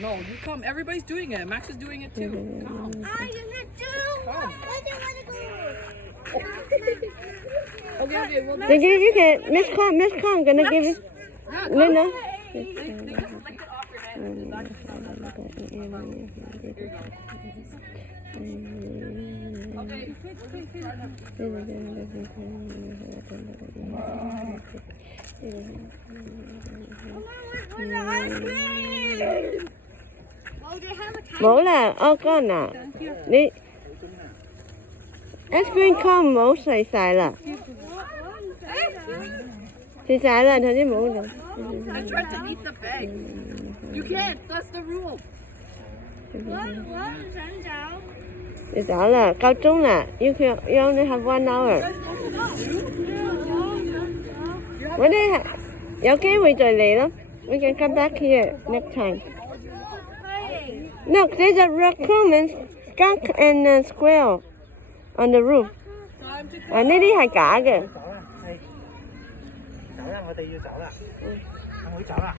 No, you come. Everybody's doing it. Max is doing it too. Come. I didn't do. I didn't want to go. Okay. Well, you can. Miss Kong, gonna give you. No. they can lick it off your head.冇啦，乾啦，你 ice cream cone 冇碎晒啦，碎晒啦，頭先冇咗。I tried to eat the bag. You can't. That's the rule. 你走啦，夠鐘啦，you only have 1 hour。我哋係有機會再嚟咯。We can come back here next time. Look, there's a raccoon and skunk and a squirrel on the roof. 呢啲係假嘅。走啦，我哋要走啦，阿妹走啦。